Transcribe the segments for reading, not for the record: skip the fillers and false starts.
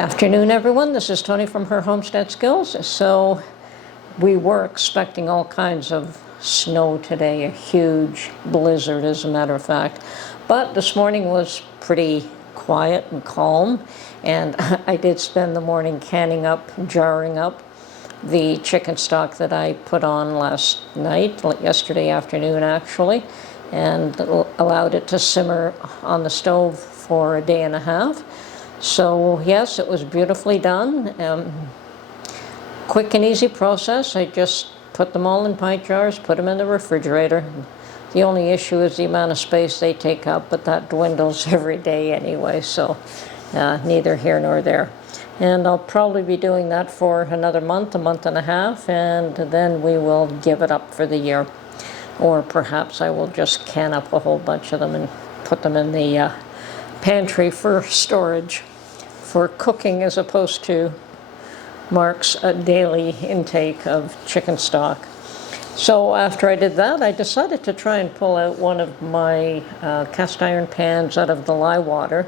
Good afternoon, everyone. This is Tony from Her Homestead Skills. So we were expecting all kinds of snow today, a huge blizzard as a matter of fact. But this morning was pretty quiet and calm, and I did spend the morning canning up, jarring up the chicken stock that I put on last night, yesterday afternoon actually, and allowed it to simmer on the stove for a day and a half. So yes, it was beautifully done. Quick and easy process. I just put them all in pint jars, put them in the refrigerator. The only issue is the amount of space they take up, but that dwindles every day anyway, so neither here nor there. And I'll probably be doing that for another month, a month and a half, and then we will give it up for the year. Or perhaps I will just can up a whole bunch of them and put them in the pantry for storage, for cooking as opposed to Mark's daily intake of chicken stock. So after I did that, I decided to try and pull out one of my cast iron pans out of the lye water,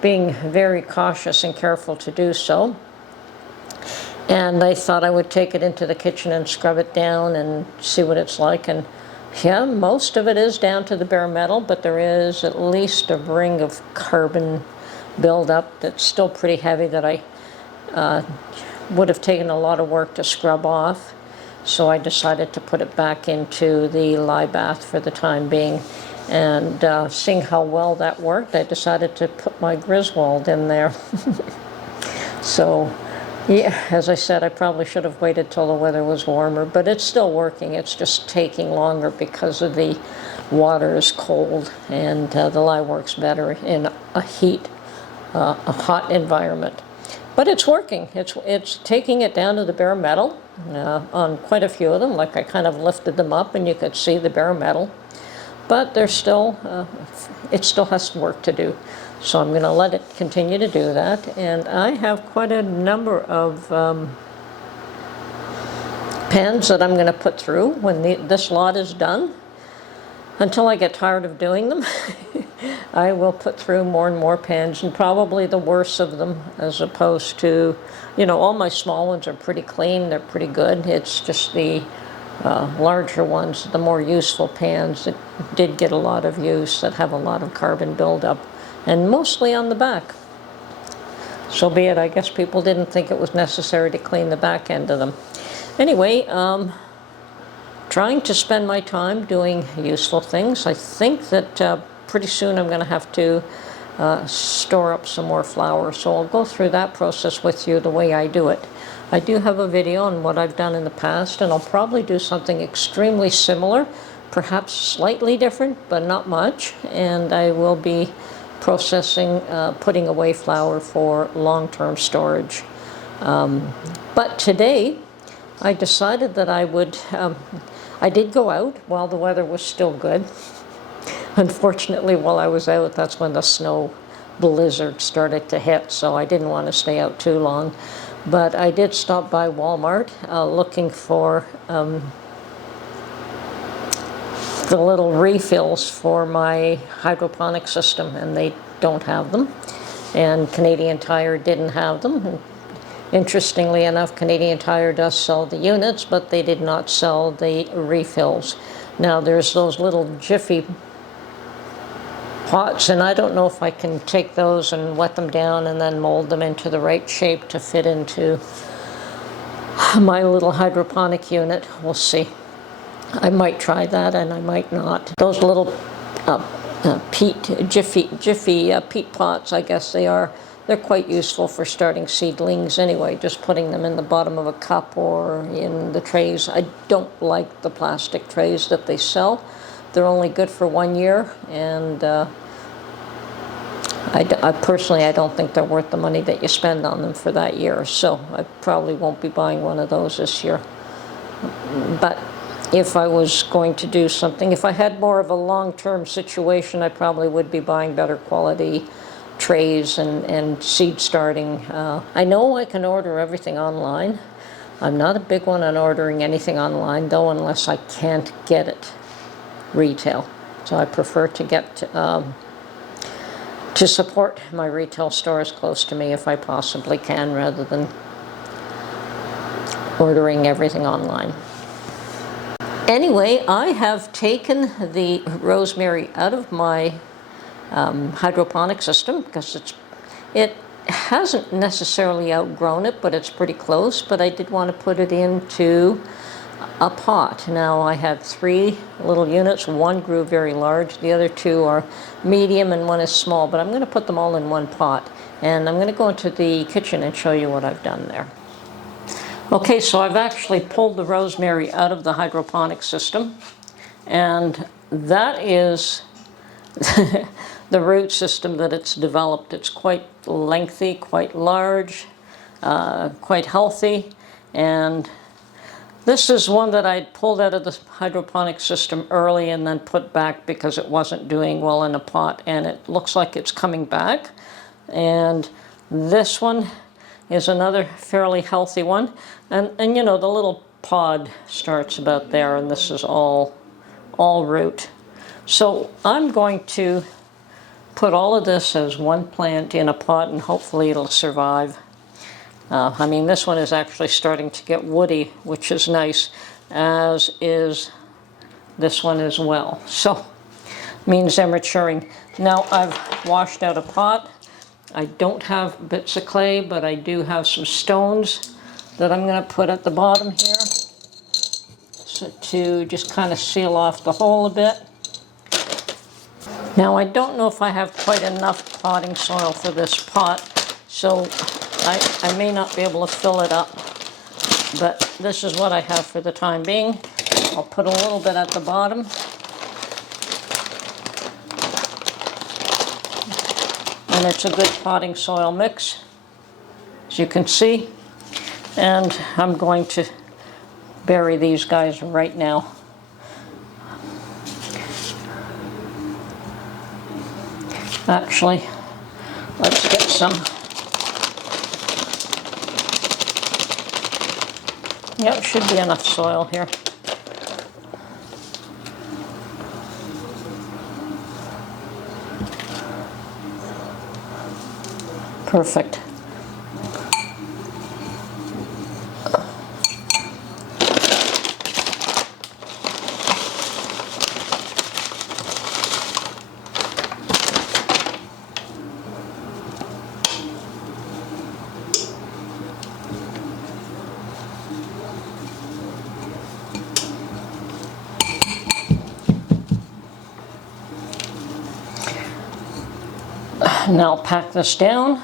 being very cautious and careful to do so. And I thought I would take it into the kitchen and scrub it down and see what it's like. And yeah, most of it is down to the bare metal, but there is at least a ring of carbon buildup that's still pretty heavy that I would have taken a lot of work to scrub off. So I decided to put it back into the lye bath for the time being. And seeing how well that worked, I decided to put my Griswold in there. So yeah, as I said, I probably should have waited till the weather was warmer, but it's still working. It's just taking longer because of the water is cold, and the lye works better in a hot environment. But it's working. It's taking it down to the bare metal on quite a few of them. Like I kind of lifted them up, and you could see the bare metal. But there's still, it still has work to do. So I'm going to let it continue to do that. And I have quite a number of pans that I'm going to put through when this lot is done. Until I get tired of doing them, I will put through more and more pans, and probably the worst of them, as opposed to, you know, all my small ones are pretty clean, they're pretty good. It's just the larger ones, the more useful pans that did get a lot of use, that have a lot of carbon buildup, and mostly on the back. So be it, I guess people didn't think it was necessary to clean the back end of them. Anyway, trying to spend my time doing useful things. I think that pretty soon I'm going to have to store up some more flour, so I'll go through that process with you the way I do it. I do have a video on what I've done in the past, and I'll probably do something extremely similar, perhaps slightly different, but not much, and I will be processing, putting away flour for long-term storage. But today, I decided that I would, I did go out while the weather was still good. Unfortunately, while I was out, that's when the snow blizzard started to hit, so I didn't want to stay out too long. But I did stop by Walmart looking for the little refills for my hydroponic system, and they don't have them. And Canadian Tire didn't have them. Interestingly enough, Canadian Tire does sell the units, but they did not sell the refills. Now there's those little Jiffy pots, and I don't know if I can take those and wet them down and then mold them into the right shape to fit into my little hydroponic unit. We'll see. I might try that, and I might not. Those little Jiffy peat pots, I guess they are. They're quite useful for starting seedlings anyway, just putting them in the bottom of a cup or in the trays. I don't like the plastic trays that they sell. They're only good for 1 year, and I personally, I don't think they're worth the money that you spend on them for that year, so I probably won't be buying one of those this year. But if I was going to do something, if I had more of a long-term situation, I probably would be buying better quality trays and seed starting. I know I can order everything online. I'm not a big one on ordering anything online, though, unless I can't get it retail. So I prefer to get to support my retail stores close to me if I possibly can, rather than ordering everything online. Anyway, I have taken the rosemary out of my hydroponic system because it hasn't necessarily outgrown it, but it's pretty close. But I did want to put it into a pot. Now I have 3 little units. One grew very large, the other 2 are medium, and one is small, but I'm going to put them all in one pot, and I'm going to go into the kitchen and show you what I've done there. Okay, so I've actually pulled the rosemary out of the hydroponic system, and that is the root system that it's developed. It's quite lengthy, quite large, quite healthy, and this is one that I pulled out of the hydroponic system early and then put back because it wasn't doing well in a pot, and it looks like it's coming back. And this one is another fairly healthy one, and you know, the little pod starts about there, and this is all root. So I'm going to put all of this as one plant in a pot, and hopefully it'll survive. I mean, this one is actually starting to get woody, which is nice, as is this one as well. So means they're maturing. Now I've washed out a pot. I don't have bits of clay, but I do have some stones that I'm going to put at the bottom here, so to just kind of seal off the hole a bit. Now I don't know if I have quite enough potting soil for this pot, so I may not be able to fill it up, but this is what I have for the time being. I'll put a little bit at the bottom. And it's a good potting soil mix, as you can see. And I'm going to bury these guys right now. Actually, let's get some. Yep, should be enough soil here. Perfect. Now I'll pack this down.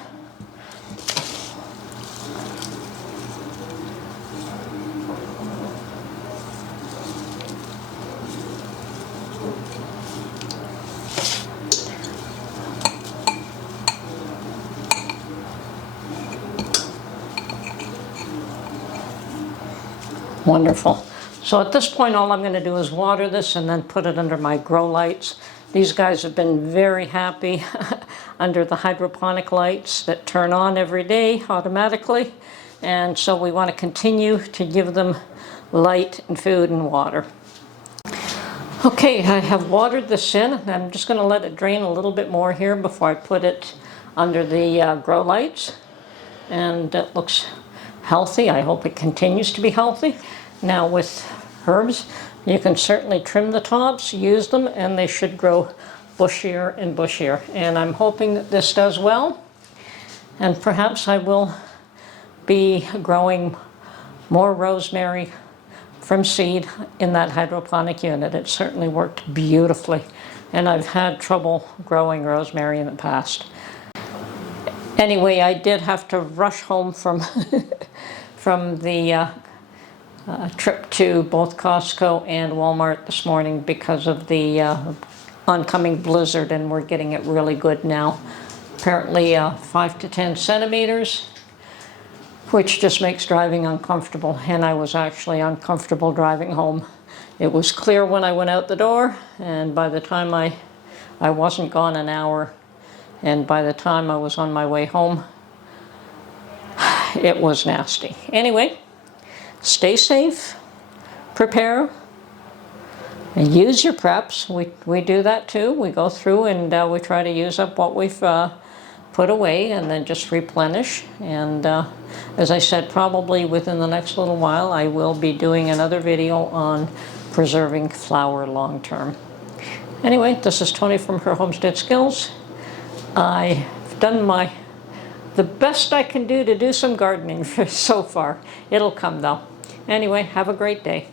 Wonderful. So at this point, all I'm going to do is water this and then put it under my grow lights. These guys have been very happy under the hydroponic lights that turn on every day automatically. And so we want to continue to give them light and food and water. Okay, I have watered this in, and I'm just going to let it drain a little bit more here before I put it under the grow lights. And it looks healthy. I hope it continues to be healthy. Now with herbs, you can certainly trim the tops, use them, and they should grow bushier and bushier. And I'm hoping that this does well. And perhaps I will be growing more rosemary from seed in that hydroponic unit. It certainly worked beautifully. And I've had trouble growing rosemary in the past. Anyway, I did have to rush home from from the trip to both Costco and Walmart this morning because of the oncoming blizzard, and we're getting it really good now. Apparently 5 to 10 centimeters, which just makes driving uncomfortable, and I was actually uncomfortable driving home. It was clear when I went out the door, and by the time I wasn't gone an hour, and by the time I was on my way home, it was nasty. Anyway, stay safe, prepare, And use your preps. We do that too. We go through and we try to use up what we've put away and then just replenish. And as I said, probably within the next little while, I will be doing another video on preserving flour long term. Anyway, this is Tony from Her Homestead Skills. I've done the best I can do to do some gardening so far. It'll come though. Anyway, have a great day.